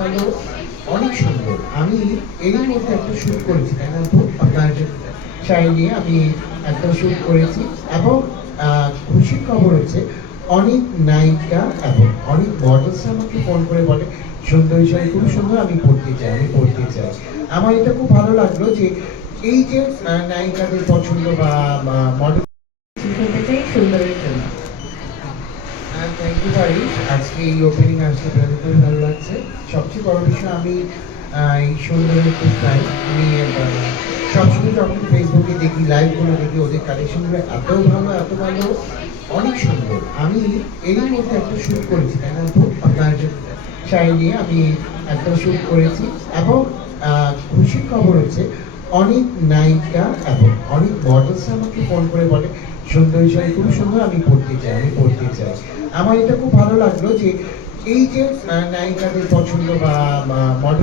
ভালো, অনেক সুন্দর। আমি এরই মধ্যে একটা শুট করেছি, তাই না আপু? আপনার শাড়ি নিয়ে আমি একটা শুট করেছি এবং খুশির খবর হচ্ছে অনেক নায়িকা এবং অনেক মডেলস আমাকে ফোন করে বলে সুন্দরী শাড়ি খুব সুন্দর, আমি পড়তে চাই, আমি পড়তে চাই। আমার এটা খুব ভালো লাগলো যে এই যে নায়িকাদের পছন্দ বা মডেল শুনতে চাই সুন্দরের জন্য। থ্যাংক ইউ ভাই। আজকে এই ওপেনিং আসতে পেরে খুবই ভালো লাগছে। সবচেয়ে বড় বিষয় আমি এই সুন্দরের খুব ফ্যান। আমি সবসময় যখন ফেসবুকে দেখি, লাইভগুলো দেখি, ওদের কালেকশনগুলো এত ভালো, এত ভালো, অনেক সুন্দর। আমি এরই মধ্যে একটা শুট করেছি, তাই না আপু? আপনার শাড়ি নিয়ে আমি একটা শুট করেছি এবং খুশির খবর হচ্ছে অনেক নায়িকা এবং অনেক মডেলস আমাকে ফোন করে বলে সুন্দরী শাড়ি খুব সুন্দর, আমি পড়তে চাই, আমি পড়তে চাই। আমার এটা খুব ভালো লাগলো যে এই যে নায়িকাদের পছন্দ বা মডেল